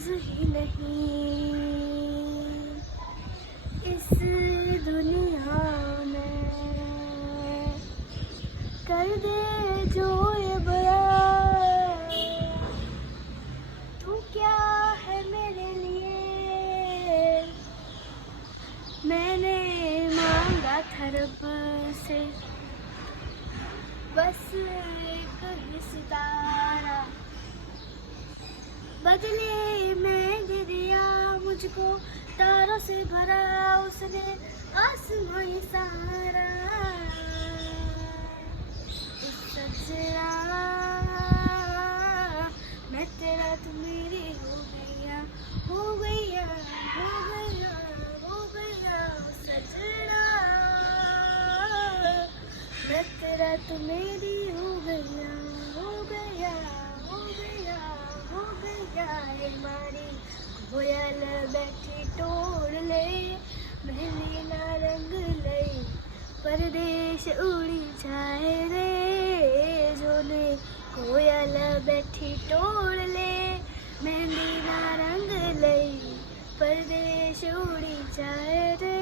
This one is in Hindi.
लफ्ज ही नहीं इस दुनिया में। कर दे जो ये बड़ा तू क्या है मेरे लिए? मैंने मांगा था रब से। बस एक सितारा बदले मुझको तारों से भरा उसने आसमां सारा सजना मैं तेरा तू मेरी हो गया हो गया हो गया हो गया ओ सजना मैं तेरा तू मेरी हो गया हो गया हो गया हो गया भोयल बैठी टोल ले मेहंदी रंग ले परदेश उड़ी जाए रे। झोले कोयल बैठी टोल ले, मेहंदी रंग ले परदेश उड़ी जाए रे।